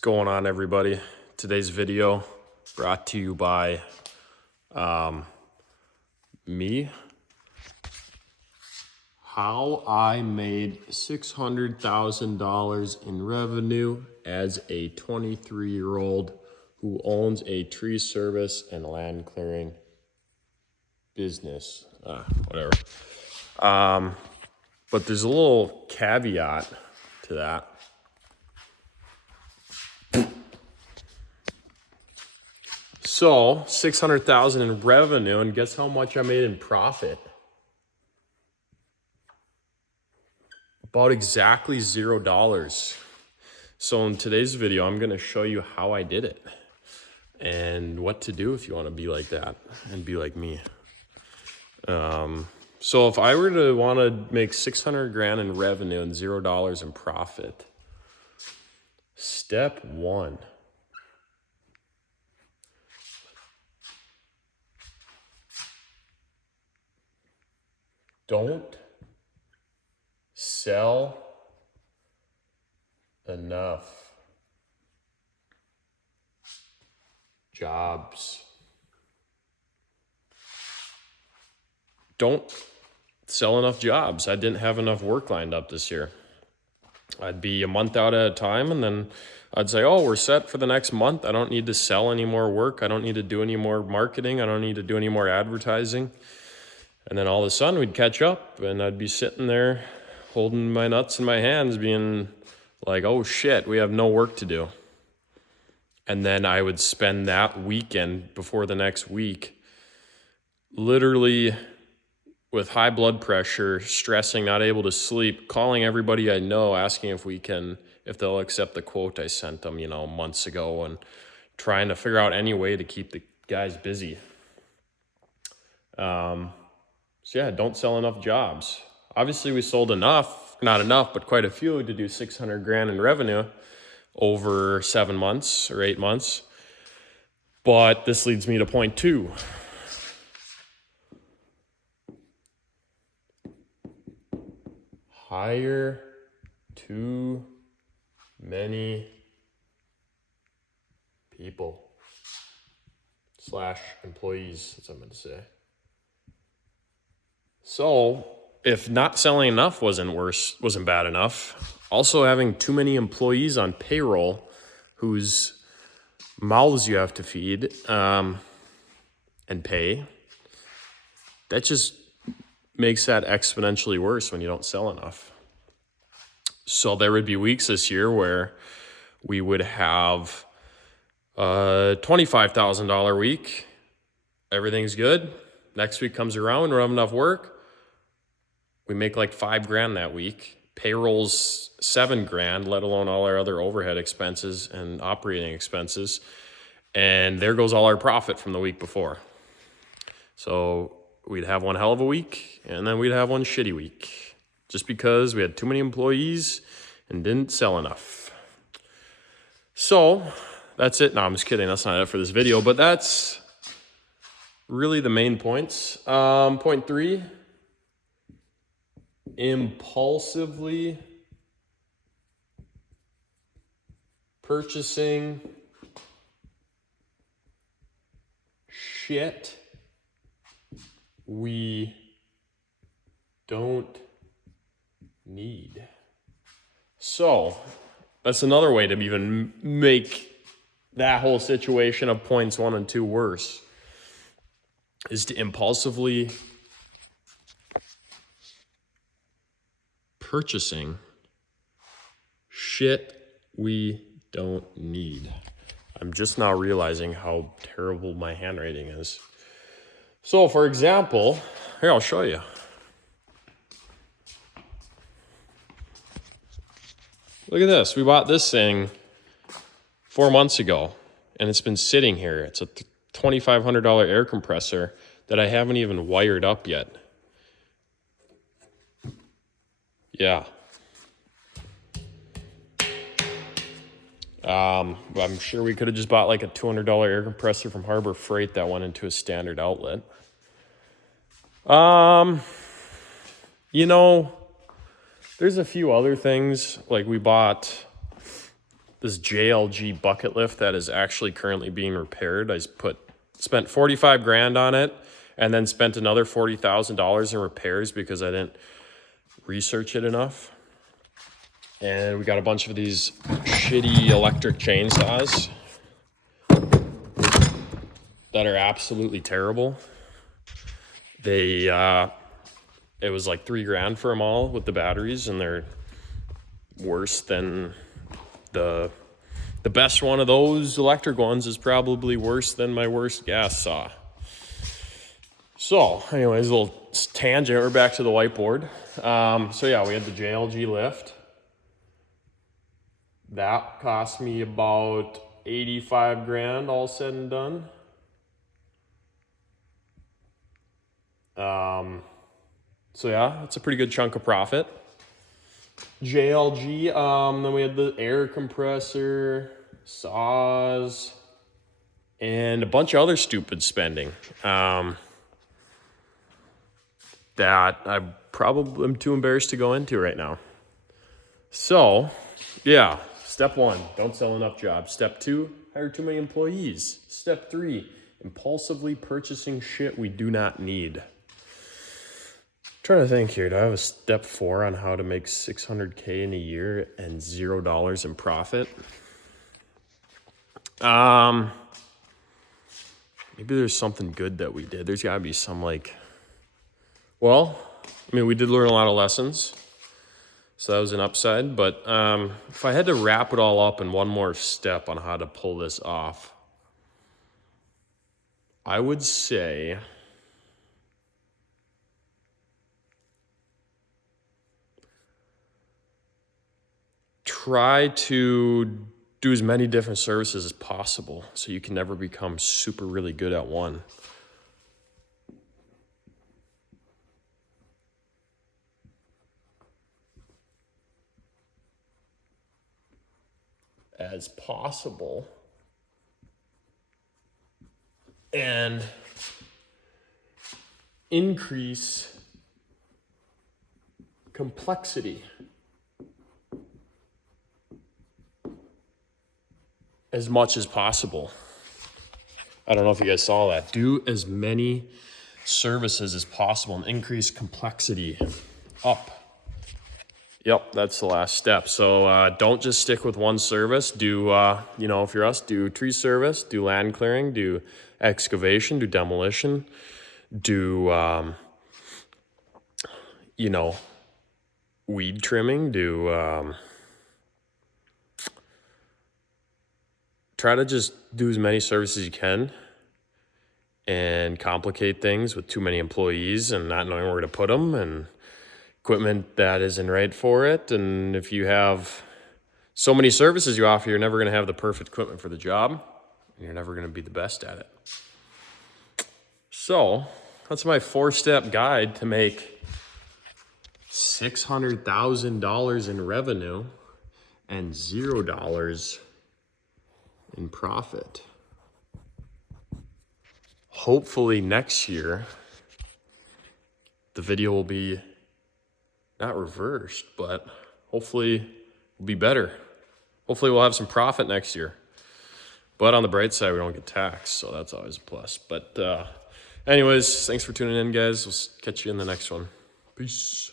going on, everybody? Today's video brought to you by me. How I made $600,000 in revenue as a 23-year-old who owns a tree service and land clearing business. Whatever. But there's a little caveat to that. So, $600,000 in revenue, and guess how much I made in profit? About exactly $0. So in today's video, I'm gonna show you how I did it and what to do if you wanna be like that and be like me. So if I were to wanna make 600 grand in revenue and $0 in profit, step one, don't sell enough jobs. Don't sell enough jobs. I didn't have enough work lined up this year. I'd be a month out at a time, and then I'd say, oh, we're set for the next month. I don't need to sell any more work. I don't need to do any more marketing. I don't need to do any more advertising. And then all of a sudden we'd catch up, and I'd be sitting there holding my nuts in my hands being like, oh shit, we have no work to do. And then I would spend that weekend before the next week literally with high blood pressure, stressing, not able to sleep, calling everybody I know, asking if they'll accept the quote I sent them, months ago, and trying to figure out any way to keep the guys busy. So yeah, don't sell enough jobs. Obviously we sold enough, not enough, but quite a few to do 600 grand in revenue over 7 months or 8 months. But this leads me to point two. Hire too many people / employees, that's what I'm going to say. So if not selling enough wasn't bad enough, also having too many employees on payroll whose mouths you have to feed and pay, that just makes that exponentially worse when you don't sell enough. So there would be weeks this year where we would have a $25,000 week. Everything's good. Next week comes around, we don't have enough work. We make like $5 grand that week. Payroll's $7 grand, let alone all our other overhead expenses and operating expenses. And there goes all our profit from the week before. So we'd have one hell of a week, and then we'd have one shitty week, just because we had too many employees and didn't sell enough. So that's it. No, I'm just kidding. That's not it for this video, but that's really the main points. Point three, impulsively purchasing shit we don't need. So that's another way to even make that whole situation of points 1 and 2 worse, is to impulsively purchasing shit we don't need. I'm just now realizing how terrible my handwriting is. So for example, here, I'll show you. Look at this. We bought this thing 4 months ago, and it's been sitting here. It's a $2,500 air compressor that I haven't even wired up yet. Yeah. I'm sure we could have just bought like a $200 air compressor from Harbor Freight that went into a standard outlet. There's a few other things. Like we bought this JLG bucket lift that is actually currently being repaired. Spent 45 grand on it and then spent another $40,000 in repairs because I didn't research it enough. And we got a bunch of these shitty electric chainsaws that are absolutely terrible. It was like $3 grand for them all with the batteries, and they're worse than the best one of those electric ones is probably worse than my worst gas saw. So anyways, a little tangent, we're back to the whiteboard. So yeah, we had the JLG lift. That cost me about 85 grand all said and done. So yeah, that's a pretty good chunk of profit. JLG, then we had the air compressor, saws, and a bunch of other stupid spending that I probably am too embarrassed to go into right now. So yeah, step 1, don't sell enough jobs. Step 2, hire too many employees. Step 3, impulsively purchasing shit we do not need. Trying to think here, do I have a step 4 on how to make $600K in a year and $0 in profit? Maybe there's something good that we did. There's gotta be some we did learn a lot of lessons, so that was an upside. But if I had to wrap it all up in one more step on how to pull this off, I would say try to do as many different services as possible so you can never become super really good at one. As possible. And increase complexity as much as possible. I don't know if you guys saw that. Do as many services as possible and increase complexity up. Yep, that's the last step. So don't just stick with one service. Do, if you're us, do tree service, do land clearing, do excavation, do demolition, do, weed trimming, do... Try to just do as many services as you can and complicate things with too many employees and not knowing where to put them and equipment that isn't right for it. And if you have so many services you offer, you're never going to have the perfect equipment for the job, and you're never going to be the best at it. So that's my 4-step guide to make $600,000 in revenue and $0 in profit. Hopefully next year the video will be not reversed, but hopefully will be better. Hopefully we'll have some profit next year. But on the bright side, we don't get taxed, so that's always a plus. But anyways, thanks for tuning in, guys. We'll catch you in the next one. Peace.